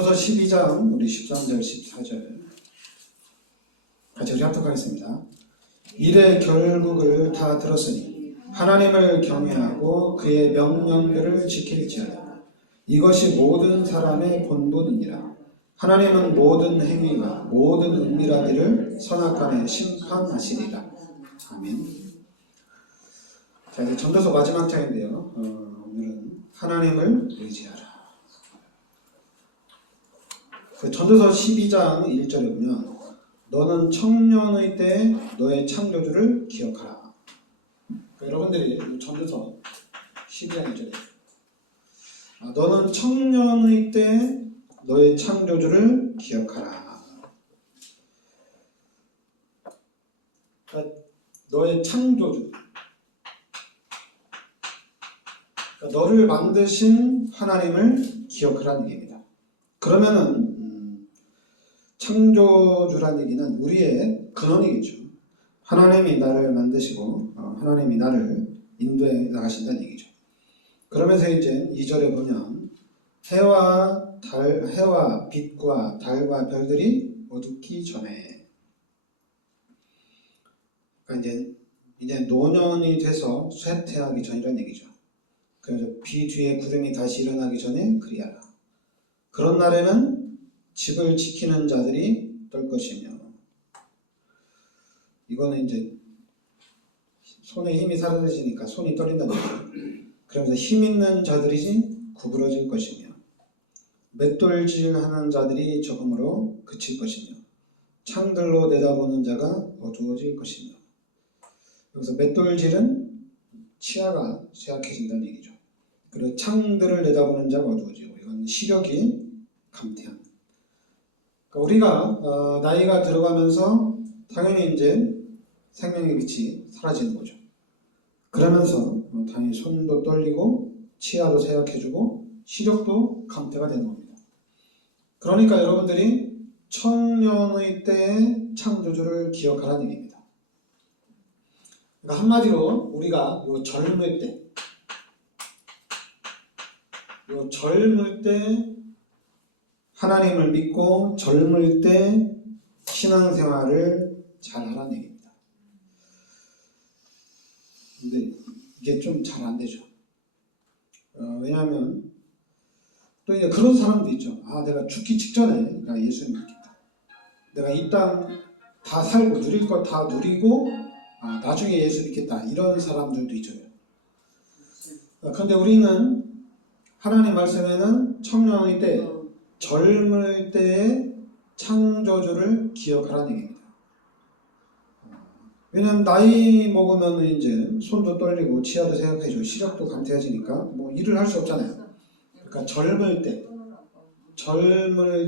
전도서 12장 우리 13절 14절 같이 우리 합독하겠습니다. 일의 결국을 다 들었으니 하나님을 경외하고 그의 명령들을 지킬지어다. 이것이 모든 사람의 본분이니라. 하나님은 모든 행위와 모든 은밀한 일을 선악간에 심판하시리라. 아멘. 자, 이제 전도서 마지막 장인데요. 오늘은 하나님을 의지하라. 그 전도서 12장 1절에 보면 너는 청년의 때 너의 창조주를 기억하라. 그러니까 여러분들이 전도서 12장 1절에 너는 청년의 때 너의 창조주를 기억하라. 그러니까 너의 창조주, 그러니까 너를 만드신 하나님을 기억하라는 얘기입니다. 그러면은 창조주란 얘기는 우리의 근원이겠죠. 하나님이 나를 만드시고 하나님이 나를 인도해 나가신다는 얘기죠. 그러면서 이제 2절에 보면 해와 빛과 달과 별들이 어둡기 전에, 그러니까 이제 노년이 돼서 쇠퇴하기 전이라는 얘기죠. 그래서 비 뒤에 구름이 다시 일어나기 전에 그리하라. 그런 날에는 집을 지키는 자들이 떨 것이며, 이거는 이제 손에 힘이 사라지니까 손이 떨린다는 거죠. 그러면서 힘 있는 자들이 구부러질 것이며, 맷돌질하는 자들이 적음으로 그칠 것이며, 창들로 내다보는 자가 어두워질 것이며. 여기서 맷돌질은 치아가 쇠약해진다는 얘기죠. 그리고 창들을 내다보는 자가 어두워지고, 이건 시력이 감퇴한. 그러니까 우리가 나이가 들어가면서 당연히 이제 생명의 빛이 사라지는 거죠. 그러면서 당연히 손도 떨리고 치아도 쇠약해지고 시력도 감퇴가 되는 겁니다. 그러니까 여러분들이 청년의 때의 창조주를 하라는 얘기입니다. 그러니까 한마디로 우리가 젊을 때 하나님을 믿고 젊을 때 신앙생활을 잘 하라는 얘기입니다. 근데 이게 좀 잘 안 되죠. 왜냐하면 또 이제 그런 사람도 있죠. 내가 죽기 직전에 내가 예수님 믿겠다. 내가 이 땅 다 살고 누릴 것 다 누리고 나중에 예수 믿겠다. 이런 사람들도 있죠. 그런데 우리는 하나님 말씀에는 청년의 때, 젊을 때의 창조주를 기억하라는 얘기입니다. 왜냐하면 나이 먹으면 이제 손도 떨리고 치아도 쇠약해지고 시력도 감퇴해지니까 뭐 일을 할 수 없잖아요. 그러니까 젊을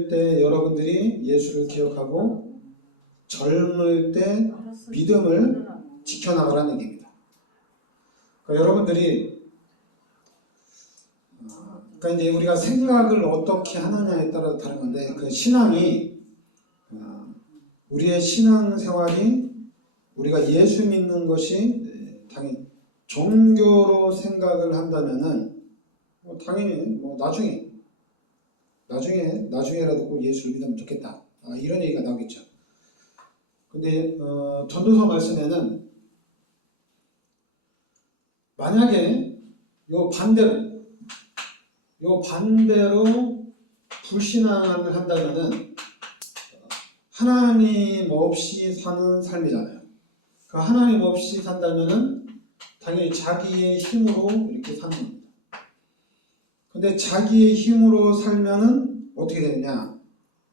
때 여러분들이 예수를 기억하고 젊을 때 믿음을 지켜나가라는 얘기입니다. 그러니까 여러분들이 그러니까 이제 우리가 생각을 어떻게 하느냐에 따라 다른 건데, 그 신앙이 우리의 신앙생활이 우리가 예수 믿는 것이 당연히 종교로 생각을 한다면은 당연히 나중에라도 예수를 믿으면 좋겠다. 이런 얘기가 나오겠죠. 근데 전도서 말씀에는 만약에 요 반대로 불신앙을 한다면은 하나님 없이 사는 삶이잖아요. 그 하나님 없이 산다면은 당연히 자기의 힘으로 이렇게 사는 겁니다. 근데 자기의 힘으로 살면은 어떻게 되느냐?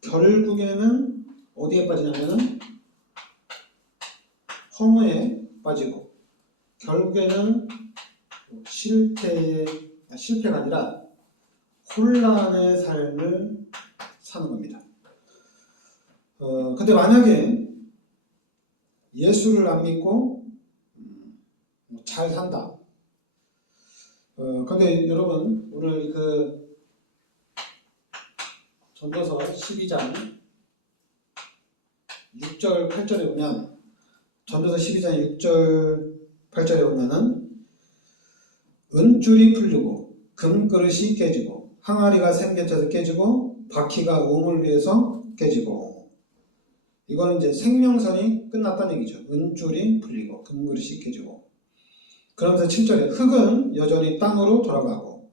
결국에는 어디에 빠지냐면은 허무에 빠지고, 결국에는 실패가 아니라 혼란의 삶을 사는 겁니다. 근데 만약에 예수를 안 믿고 잘 산다. 근데 여러분, 오늘 그 전도서 12장 6절 8절에 보면, 전도서 12장 6절 8절에 보면은 은줄이 풀리고 금그릇이 깨지고 항아리가 생겨져서 깨지고 바퀴가 음을 위해서 깨지고, 이거는 이제 생명선이 끝났다는 얘기죠. 은줄이 풀리고 금그릇이 깨지고. 그러면서 7절에 흙은 여전히 땅으로 돌아가고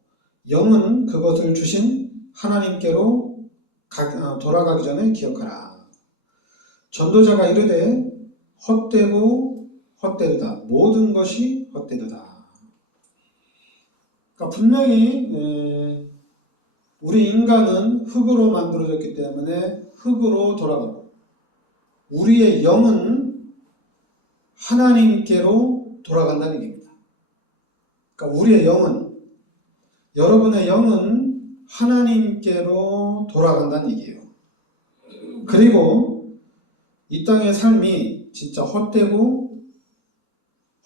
영은 그것을 주신 하나님께로 돌아가기 전에 기억하라. 전도자가 이르되 헛되고 헛되도다. 모든 것이 헛되도다. 그러니까 분명히 우리 인간은 흙으로 만들어졌기 때문에 흙으로 돌아가고, 우리의 영은 하나님께로 돌아간다는 얘기입니다. 그러니까 우리의 영은, 여러분의 영은 하나님께로 돌아간다는 얘기예요. 그리고 이 땅의 삶이 진짜 헛되고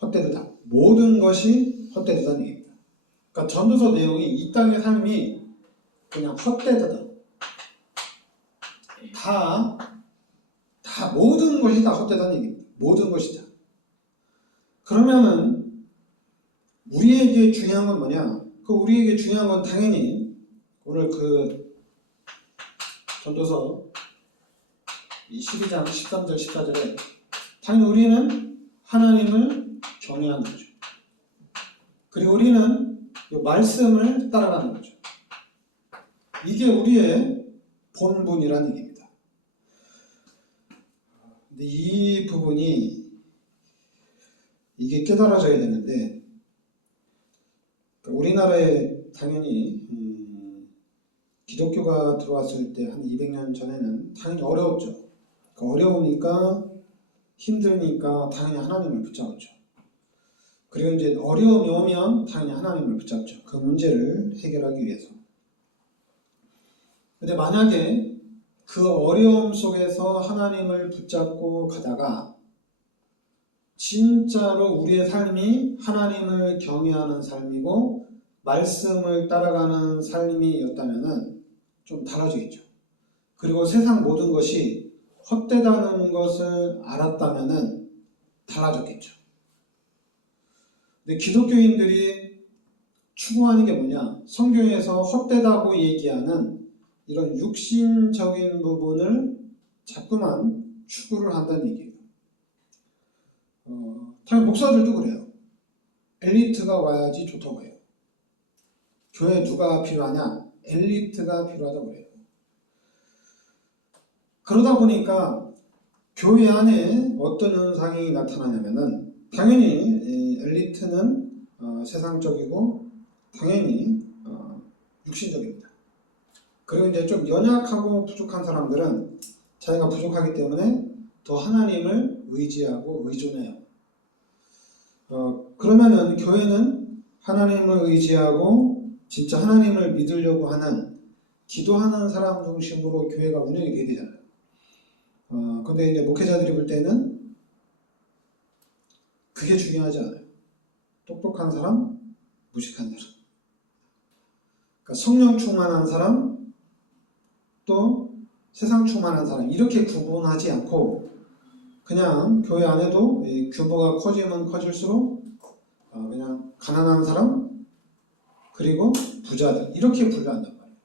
헛되도다. 모든 것이 헛되도다는 얘기입니다. 그러니까 전도서 내용이 이 땅의 삶이 그냥 헛되도다. 다 모든 것이 다 헛되다는 얘기입니다. 모든 것이 다. 그러면은 우리에게 중요한 건 뭐냐? 우리에게 중요한 건 당연히 오늘 전도서 12장 13절 14절에 당연히 우리는 하나님을 경외하는 거죠. 그리고 우리는 이 말씀을 따라가는 거죠. 이게 우리의 본분이라는 얘기입니다. 근데 이 부분이 이게 깨달아져야 되는데, 우리나라에 당연히 기독교가 들어왔을 때 한 200년 전에는 당연히 어려웠죠. 어려우니까 힘드니까 당연히 하나님을 붙잡았죠. 그리고 이제 어려움이 오면 당연히 하나님을 붙잡죠. 그 문제를 해결하기 위해서. 근데 만약에 그 어려움 속에서 하나님을 붙잡고 가다가 진짜로 우리의 삶이 하나님을 경외하는 삶이고 말씀을 따라가는 삶이었다면 좀 달라지겠죠. 그리고 세상 모든 것이 헛되다는 것을 알았다면 달라졌겠죠. 근데 기독교인들이 추구하는 게 뭐냐? 성경에서 헛되다고 얘기하는 이런 육신적인 부분을 자꾸만 추구를 한다는 얘기예요. 당연히 목사들도 그래요. 엘리트가 와야지 좋다고 해요. 교회에 누가 필요하냐? 엘리트가 필요하다고 해요. 그러다 보니까 교회 안에 어떤 현상이 나타나냐면은 당연히 엘리트는 세상적이고 당연히 육신적입니다. 그리고 이제 좀 연약하고 부족한 사람들은 자기가 부족하기 때문에 더 하나님을 의지하고 의존해요. 그러면은 교회는 하나님을 의지하고 진짜 하나님을 믿으려고 하는 기도하는 사람 중심으로 교회가 운영이 돼야 되잖아요. 근데 이제 목회자들이 볼 때는 그게 중요하지 않아요. 똑똑한 사람, 무식한 사람. 그러니까 성령 충만한 사람, 또 세상 충만한 사람, 이렇게 구분하지 않고 그냥 교회 안에도 규모가 커지면 커질수록 그냥 가난한 사람, 그리고 부자들, 이렇게 분류한단 말이에요.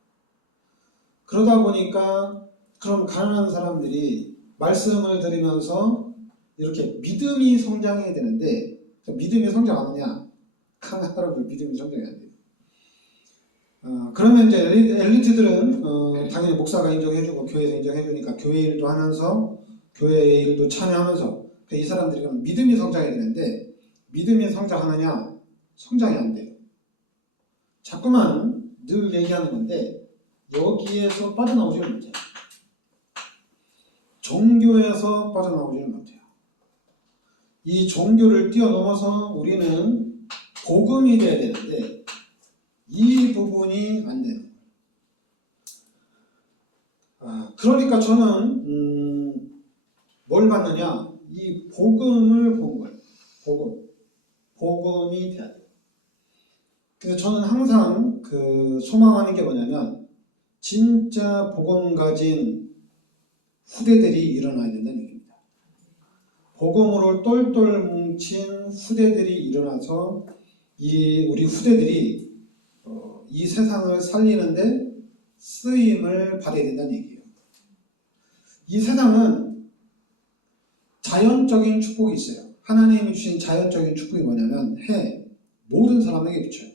그러다 보니까 그럼 가난한 사람들이 말씀을 들으면서 이렇게 믿음이 성장해야 되는데 믿음이 성장 안 하냐? 가난한 사람들 믿음이 성장해야 돼요. 그러면 이제 엘리트들은 당연히 목사가 인정해주고 교회에서 인정해주니까 교회 일도 하면서 교회 일도 참여하면서 이 사람들이 그럼 믿음이 성장해야 되는데 믿음이 성장하느냐? 성장이 안 돼요. 자꾸만 늘 얘기하는 건데 여기에서 빠져나오지는 못해요. 종교에서 빠져나오지는 못해요. 이 종교를 뛰어넘어서 우리는 복음이 돼야 되는데 이 부분이 안 돼요. 그러니까 저는 뭘 받느냐? 이 복음을 본 거예요. 복음이 돼야 돼요. 그래서 저는 항상 소망하는 게 뭐냐면 진짜 복음 가진 후대들이 일어나야 된다는 얘기입니다. 복음으로 똘똘 뭉친 후대들이 일어나서 우리 후대들이 이 세상을 살리는데 쓰임을 받아야 된다는 얘기예요. 이 세상은 자연적인 축복이 있어요. 하나님이 주신 자연적인 축복이 뭐냐면 해, 모든 사람에게 비쳐요.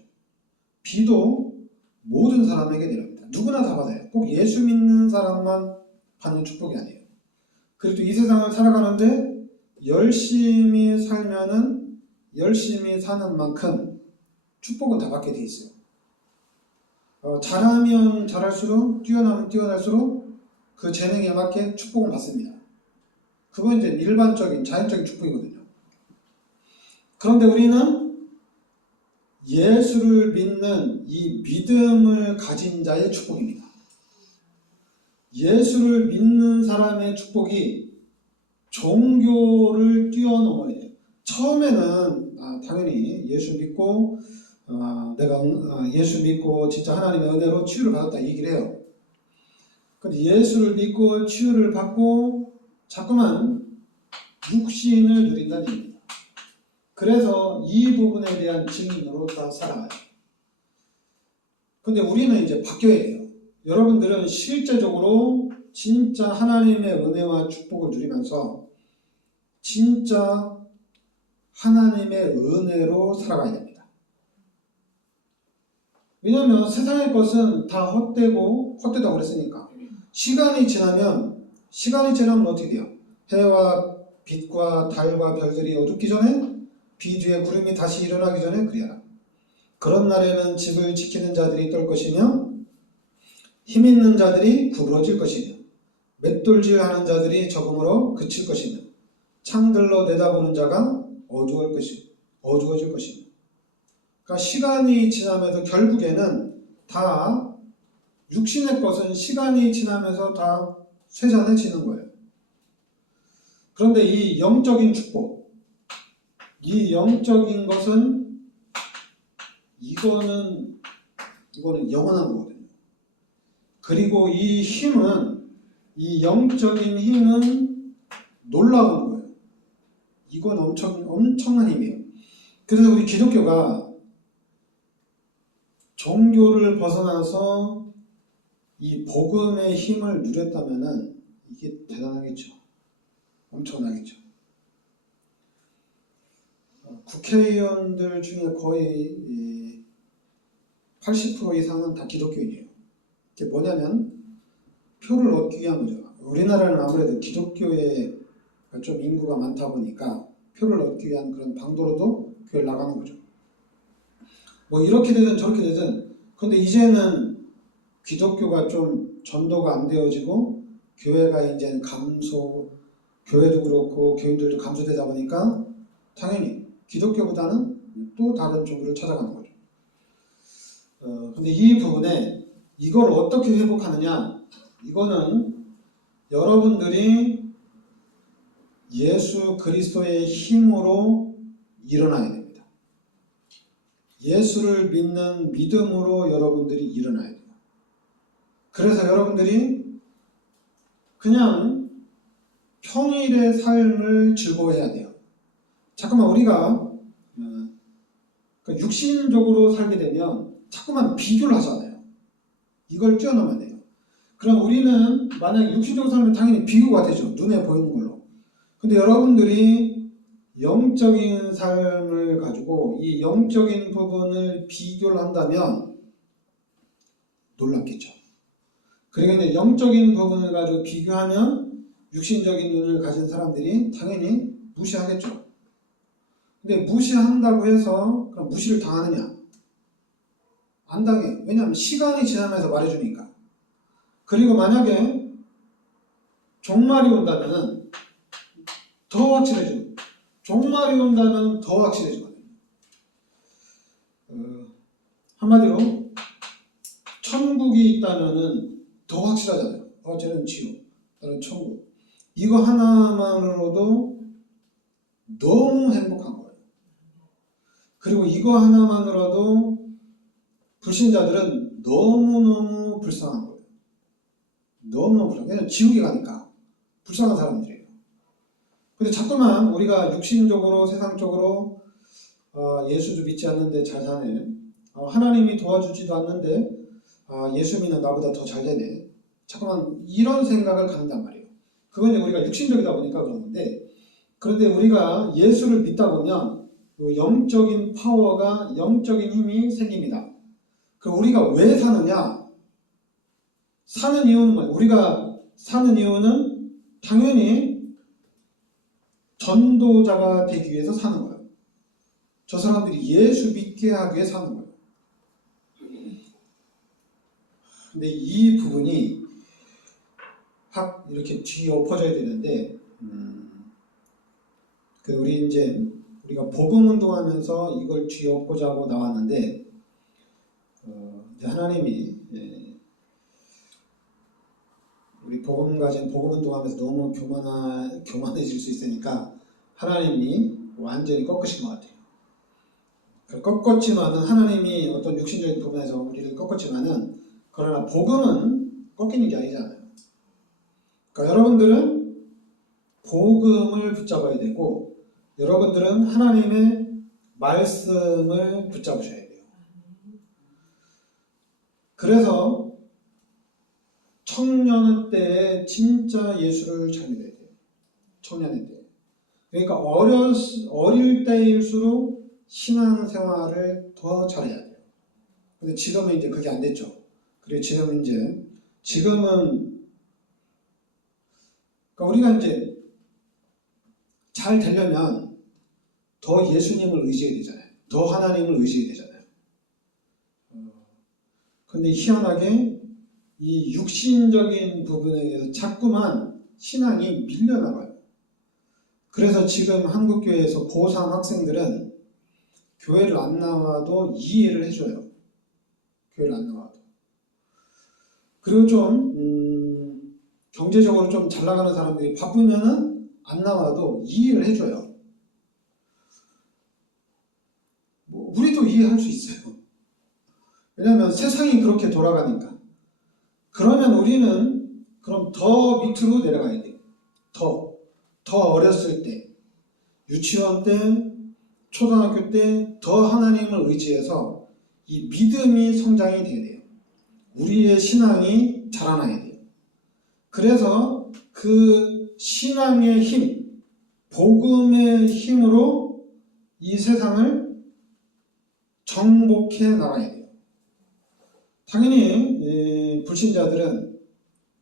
비도 모든 사람에게 내립니다. 누구나 다 받아요. 꼭 예수 믿는 사람만 받는 축복이 아니에요. 그래도 이 세상을 살아가는데 열심히 살면은 열심히 사는 만큼 축복은 다 받게 돼 있어요. 잘하면 잘할수록, 뛰어나면 뛰어날수록 그 재능에 맞게 축복을 받습니다. 그건 이제 일반적인 자연적인 축복이거든요. 그런데 우리는 예수를 믿는 이 믿음을 가진 자의 축복입니다. 예수를 믿는 사람의 축복이 종교를 뛰어넘어야 돼요. 처음에는 당연히 예수 믿고 내가 예수 믿고 진짜 하나님의 은혜로 치유를 받았다 얘기를 해요. 근데 예수를 믿고 치유를 받고 자꾸만 육신을 누린다는 얘기입니다. 그래서 이 부분에 대한 증인으로 다 살아가요. 근데 우리는 이제 바뀌어야 돼요. 여러분들은 실제적으로 진짜 하나님의 은혜와 축복을 누리면서 진짜 하나님의 은혜로 살아가야 됩니다. 왜냐하면 세상의 것은 다 헛되다고 그랬으니까. 시간이 지나면 어떻게 돼요? 해와 빛과 달과 별들이 어둡기 전에 비 뒤에 구름이 다시 일어나기 전에 그리하라. 그런 날에는 집을 지키는 자들이 떨 것이며 힘 있는 자들이 구부러질 것이며 맷돌질하는 자들이 적음으로 그칠 것이며 창들로 내다보는 자가 어두워질 것이며. 그러니까 시간이 지나면서 결국에는 다 육신의 것은 시간이 지나면서 다 쇠잔해지는 거예요. 그런데 이 영적인 축복, 이 영적인 것은 이거는 영원한 거거든요. 그리고 이 영적인 힘은 놀라운 거예요. 이건 엄청난 힘이에요. 그래서 우리 기독교가 종교를 벗어나서 이 복음의 힘을 누렸다면은 이게 대단하겠죠. 엄청나겠죠. 국회의원들 중에 거의 80% 이상은 다 기독교인이에요. 이게 뭐냐면 표를 얻기 위한 거죠. 우리나라는 아무래도 기독교에 좀 인구가 많다 보니까 표를 얻기 위한 그런 방도로도 교회를 나가는 거죠. 뭐 이렇게 되든 저렇게 되든, 근데 이제는 기독교가 좀 전도가 안 되어지고 교회가 이제는 교회도 그렇고 교인들도 감소되다 보니까 당연히 기독교보다는 또 다른 종교를 찾아가는 거죠. 근데 이 부분에 이걸 어떻게 회복하느냐, 이거는 여러분들이 예수 그리스도의 힘으로 일어나야 됩니다. 예수를 믿는 믿음으로 여러분들이 일어나야 돼요. 그래서 여러분들이 그냥 평일의 삶을 즐거워해야 돼요. 자꾸만 우리가 육신적으로 살게 되면 자꾸만 비교를 하잖아요. 이걸 뛰어넘어야 돼요. 그럼 우리는 만약에 육신적으로 살면 당연히 비교가 되죠. 눈에 보이는 걸로. 근데 여러분들이 영적인 삶을 가지고 이 영적인 부분을 비교를 한다면 놀랍겠죠. 그리고 이제 영적인 부분을 가지고 비교하면 육신적인 눈을 가진 사람들이 당연히 무시하겠죠. 근데 무시한다고 해서 그럼 무시를 당하느냐? 안 당해. 왜냐하면 시간이 지나면서 말해주니까. 그리고 만약에 종말이 온다면 더 확실해지고, 종말이 온다면 더 확실해지거든요. 한마디로 천국이 있다면 더 확실하잖아요. 쟤는 지옥, 나는 천국. 이거 하나만으로도 너무 행복한 거예요. 그리고 이거 하나만으로도 불신자들은 너무너무 불쌍한 거예요. 너무너무 불쌍해요. 왜냐면 지옥에 가니까 불쌍한 사람들이에요. 근데 자꾸만 우리가 육신적으로 세상적으로 예수도 믿지 않는데 잘 사네, 하나님이 도와주지도 않는데 아, 예수 믿는 나보다 더 잘 되네. 잠깐만, 이런 생각을 갖는단 말이에요. 그건 이제 우리가 육신적이다 보니까 그런 건데, 그런데 우리가 예수를 믿다 보면 영적인 파워가, 영적인 힘이 생깁니다. 그럼 우리가 왜 사느냐? 사는 이유는 뭐예요? 우리가 사는 이유는 당연히 전도자가 되기 위해서 사는 거예요. 저 사람들이 예수 믿게 하기 위해 사는 거예요. 근데 이 부분이 확 이렇게 뒤엎어져야 되는데, 우리가 복음 운동하면서 이걸 뒤엎고자고 나왔는데, 하나님이 우리 복음 운동하면서 너무 교만해질 수 있으니까 하나님이 완전히 꺾으신 것 같아요. 꺾었지만은 하나님이 어떤 육신적인 부분에서 우리를 꺾었지만은 그러나 복음은 꺾이는 게 아니잖아요. 그러니까 여러분들은 복음을 붙잡아야 되고 여러분들은 하나님의 말씀을 붙잡으셔야 돼요. 그래서 청년 때에 진짜 예수를 잘 믿어야 돼요. 청년의 때. 그러니까 어릴 때일수록 신앙생활을 더 잘해야 돼요. 근데 지금은 이제 그게 안 됐죠. 그리고 지금은 그러니까 우리가 이제 잘 되려면 더 예수님을 의지해야 되잖아요. 더 하나님을 의지해야 되잖아요. 근데 희한하게 이 육신적인 부분에 의해서 자꾸만 신앙이 밀려나가요. 그래서 지금 한국교회에서 고3 학생들은 교회를 안 나와도 이해를 해줘요. 교회를 안 나와도. 그리고 좀 경제적으로 좀 잘 나가는 사람들이 바쁘면은 안 나와도 이해를 해줘요. 우리도 이해할 수 있어요. 왜냐하면 세상이 그렇게 돌아가니까. 그러면 우리는 그럼 더 밑으로 내려가야 돼요. 더 어렸을 때, 유치원 때, 초등학교 때 더 하나님을 의지해서 이 믿음이 성장이 돼야 돼요. 우리의 신앙이 자라나야 돼요. 그래서 그 신앙의 힘, 복음의 힘으로 이 세상을 정복해 나가야 돼요. 당연히 불신자들은,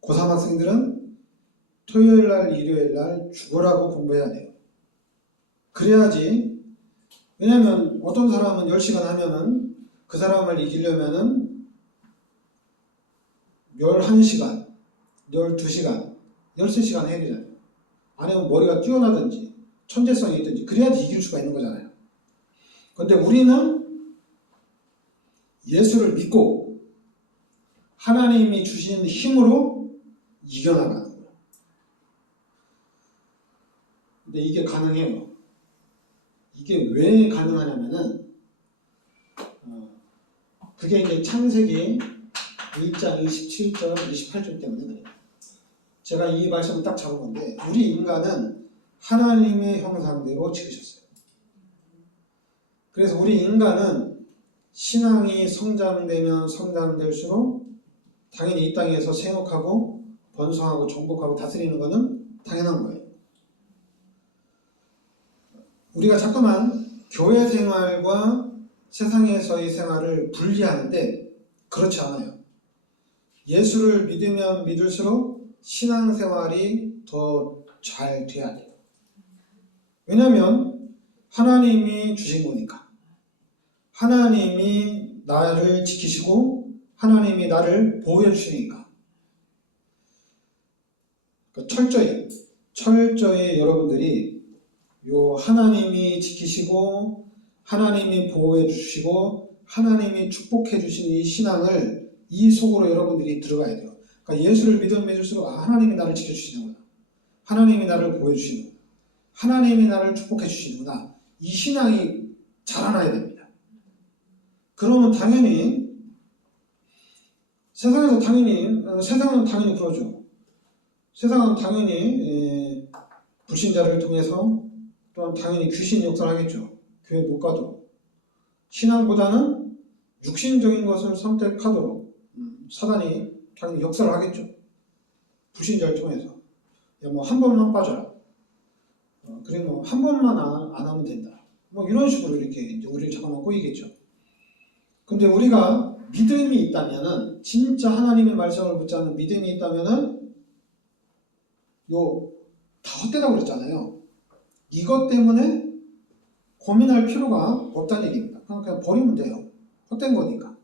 고3 학생들은 토요일날, 일요일날 죽으라고 공부해야 돼요. 그래야지. 왜냐면 어떤 사람은 10시간 하면은 그 사람을 이기려면은 11시간, 12시간, 13시간 해야 되잖아요. 아니면 머리가 뛰어나든지 천재성이 있든지 그래야지 이길 수가 있는 거잖아요. 그런데 우리는 예수를 믿고 하나님이 주신 힘으로 이겨나가는 거예요. 근데 이게 가능해요. 이게 왜 가능하냐면은 그게 이제 창세기 1장 27절, 28절 때문에 그래요. 제가 이 말씀을 딱 잡은 건데 우리 인간은 하나님의 형상대로 지으셨어요. 그래서 우리 인간은 신앙이 성장되면 성장될수록 당연히 이 땅에서 생육하고 번성하고 정복하고 다스리는 것은 당연한 거예요. 우리가 자꾸만 교회 생활과 세상에서의 생활을 분리하는데 그렇지 않아요. 예수를 믿으면 믿을수록 신앙생활이 더 잘 돼야 돼요. 왜냐하면 하나님이 주신 거니까. 하나님이 나를 지키시고 하나님이 나를 보호해 주시니까. 그러니까 철저히 여러분들이 요 하나님이 지키시고 하나님이 보호해 주시고 하나님이 축복해 주시는 이 신앙을 이 속으로 여러분들이 들어가야 돼요. 그러니까 예수를 믿으면 믿을수록 하나님이 나를 지켜주시는구나. 하나님이 나를 보호해 주시는구나. 하나님이 나를 축복해 주시는구나. 이 신앙이 자라나야 됩니다. 그러면 당연히 세상은 당연히 그러죠. 세상은 당연히 불신자를 통해서 또한 당연히 귀신 역사를 하겠죠. 교회 못 가도. 신앙보다는 육신적인 것을 선택하도록 사단이 당연히 역사를 하겠죠. 불신자를 통해서. 야, 뭐 한 번만 빠져라. 그리고 뭐 한 번만 안 하면 된다. 뭐 이런 식으로 이렇게 이제 우리를 잠깐만 꼬이겠죠. 근데 우리가 믿음이 있다면은, 진짜 하나님의 말씀을 붙잡는 믿음이 있다면은, 다 헛되다고 그랬잖아요. 이것 때문에 고민할 필요가 없다는 얘기입니다. 그냥 버리면 돼요. 헛된 거니까.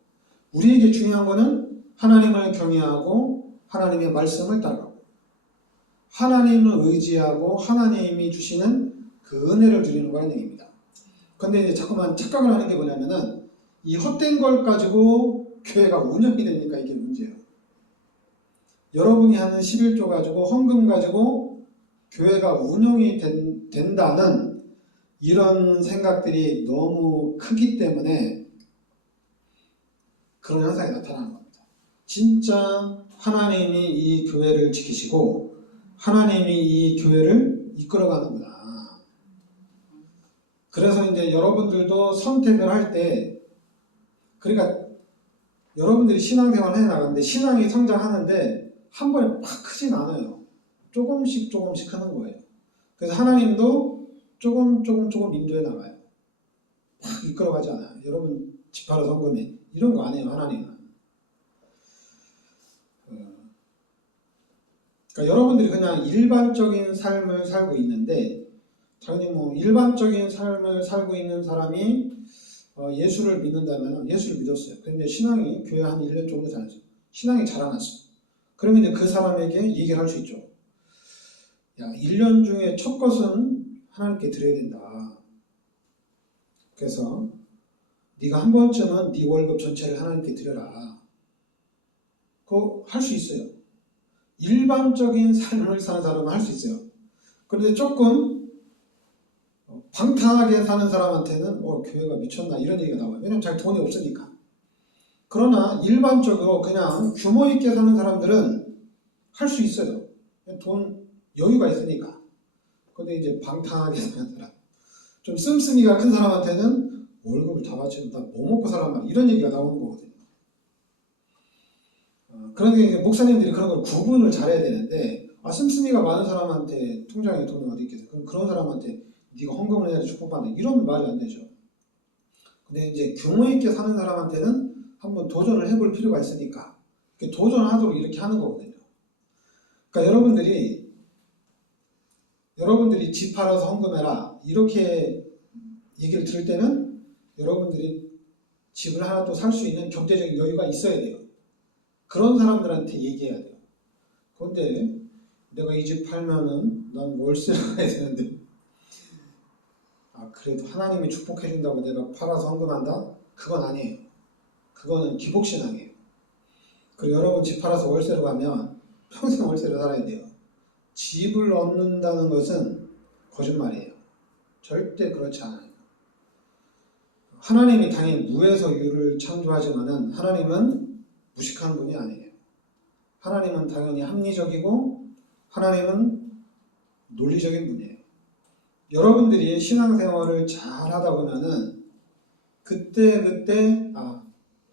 우리에게 중요한 거는 하나님을 경외하고 하나님의 말씀을 따르고 하나님을 의지하고 하나님이 주시는 그 은혜를 누리는 거라는 얘기입니다. 근데 이제 자꾸만 착각을 하는 게 뭐냐면은 이 헛된 걸 가지고 교회가 운영이 되니까 이게 문제예요. 여러분이 하는 11조 가지고 헌금 가지고 교회가 운영이 된다는 이런 생각들이 너무 크기 때문에 그런 현상이 나타나는 겁니다. 진짜 하나님이 이 교회를 지키시고 하나님이 이 교회를 이끌어가는구나. 그래서 이제 여러분들도 선택을 할 때, 그러니까 여러분들이 신앙생활을 해나가는데 신앙이 성장하는데 한 번에 팍 크진 않아요. 조금씩 하는 거예요. 그래서 하나님도 조금 인도해 나가요. 팍 이끌어가지 않아요. 여러분 집하러 선거네 이런 거 안 해요. 하나님은. 그러니까 여러분들이 그냥 일반적인 삶을 살고 있는데, 당연히 뭐 일반적인 삶을 살고 있는 사람이 예수를 믿는다면 예수를 믿었어요. 그런데 신앙이 교회 한 1년 정도 다녔어요. 신앙이 자라났어. 그러면 이제 그 사람에게 얘기를 할 수 있죠. 야, 1년 중에 첫 것은 하나님께 드려야 된다. 그래서 네가 한 번쯤은 네 월급 전체를 하나님께 드려라. 그거 할 수 있어요. 일반적인 삶을 사는 사람은 할 수 있어요. 그런데 조금 방탕하게 사는 사람한테는 교회가 미쳤나 이런 얘기가 나와요. 왜냐면 자기 돈이 없으니까. 그러나 일반적으로 그냥 규모 있게 사는 사람들은 할 수 있어요. 돈 여유가 있으니까. 근데 이제 방탕하게 사는 사람, 좀 씀씀이가 큰 사람한테는 월급을 다 바치면 나 뭐 먹고 살란 말이야 이런 얘기가 나오는 거거든요. 그런데 이제 목사님들이 그런 걸 구분을 잘해야 되는데, 씀씀이가 많은 사람한테 통장에 돈이 어디 있겠어? 그럼 그런 사람한테 네가 헌금을 해야지 축복받는다 이런 말이 안 되죠. 근데 이제 규모 있게 사는 사람한테는 한번 도전을 해볼 필요가 있으니까 도전하도록 이렇게 하는 거거든요. 그러니까 여러분들이 집 팔아서 헌금해라 이렇게 얘기를 들을 때는 여러분들이 집을 하나 또 살 수 있는 경제적인 여유가 있어야 돼요. 그런 사람들한테 얘기해야 돼요. 그런데 내가 이 집 팔면은 난 월세를 가야 되는데 그래도 하나님이 축복해 준다고 내가 팔아서 헌금한다? 그건 아니에요. 그거는 기복신앙이에요. 그리고 여러분 집 팔아서 월세로 가면 평생 월세로 살아야 돼요. 집을 얻는다는 것은 거짓말이에요. 절대 그렇지 않아요. 하나님이 당연히 무에서 유를 창조하지만은 하나님은 무식한 분이 아니에요. 하나님은 당연히 합리적이고 하나님은 논리적인 분이에요. 여러분들이 신앙생활을 잘 하다 보면은 그때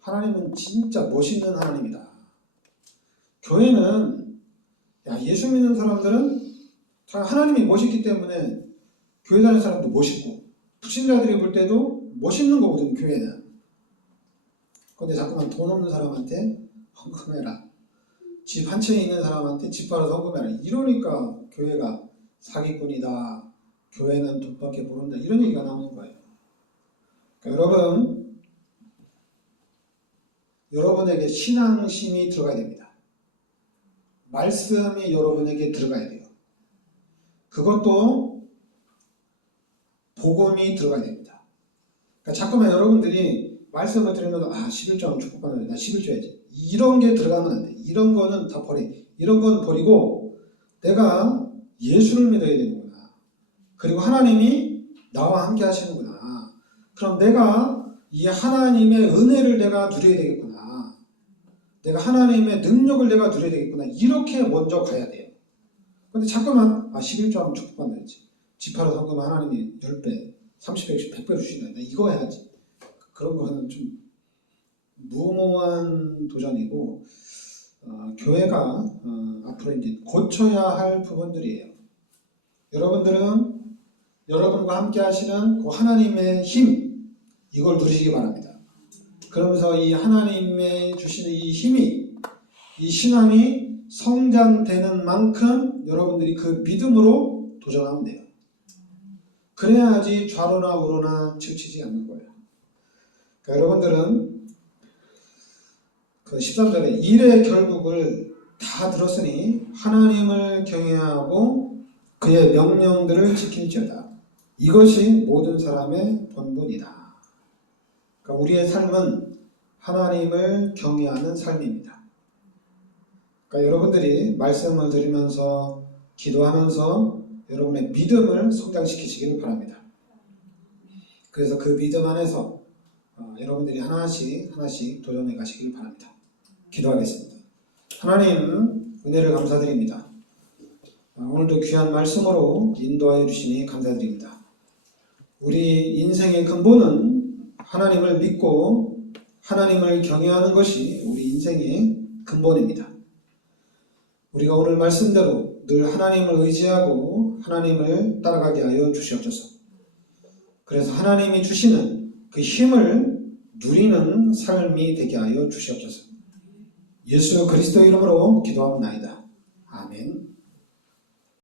하나님은 진짜 멋있는 하나님이다. 교회는 예수 믿는 사람들은 다 하나님이 멋있기 때문에 교회 다니는 사람도 멋있고 불신자들이 볼 때도 멋있는 거거든요. 교회는. 근데 자꾸만 돈 없는 사람한테 헌금해라. 집 한 채에 있는 사람한테 집 팔아서 헌금해라. 이러니까 교회가 사기꾼이다. 교회는 돈밖에 모른다. 이런 얘기가 나오는 거예요. 그러니까 여러분에게 신앙심이 들어가야 됩니다. 말씀이 여러분에게 들어가야 돼요. 그것도 복음이 들어가야 됩니다. 그러니까 자꾸만 여러분들이 말씀을 들으면 11조하면 축복받는다. 나 11조 해야지. 이런 게 들어가면 안 돼. 이런 거는 다 버려. 이런 건 버리고 내가 예수를 믿어야 되는구나. 그리고 하나님이 나와 함께 하시는구나. 그럼 내가 이 하나님의 은혜를 내가 누려야 되겠구나. 내가 하나님의 능력을 내가 누려야 되겠구나. 이렇게 먼저 가야 돼요. 근데 자꾸만 11조하면 축복받는다지. 집 팔아서 헌금하면 하나님이 10배, 30배, 100배 주신다. 이거 해야지. 그런 거는 좀 무모한 도전이고 교회가 앞으로 이제 고쳐야 할 부분들이에요. 여러분들은 여러분과 함께 하시는 그 하나님의 힘, 이걸 누리시기 바랍니다. 그러면서 이 하나님의 주시는 이 힘이, 이 신앙이 성장되는 만큼 여러분들이 그 믿음으로 도전하면 돼요. 그래야지 좌로나 우로나 치우치지 않는 거예요. 그러니까 여러분들은 그 13절에 일의 결국을 다 들었으니 하나님을 경외하고 그의 명령들을 지킬지어다. 이것이 모든 사람의 본분이다. 그러니까 우리의 삶은 하나님을 경외하는 삶입니다. 그러니까 여러분들이 말씀을 들으면서 기도하면서 여러분의 믿음을 성장시키시기를 바랍니다. 그래서 그 믿음 안에서 여러분들이 하나씩 도전해 가시길 바랍니다. 기도하겠습니다. 하나님, 은혜를 감사드립니다. 오늘도 귀한 말씀으로 인도하여 주시니 감사드립니다. 우리 인생의 근본은 하나님을 믿고 하나님을 경외하는 것이 우리 인생의 근본입니다. 우리가 오늘 말씀대로 늘 하나님을 의지하고 하나님을 따라가게 하여 주시옵소서. 그래서 하나님이 주시는 그 힘을 누리는 삶이 되게 하여 주시옵소서. 예수 그리스도 이름으로 기도합니다. 아멘.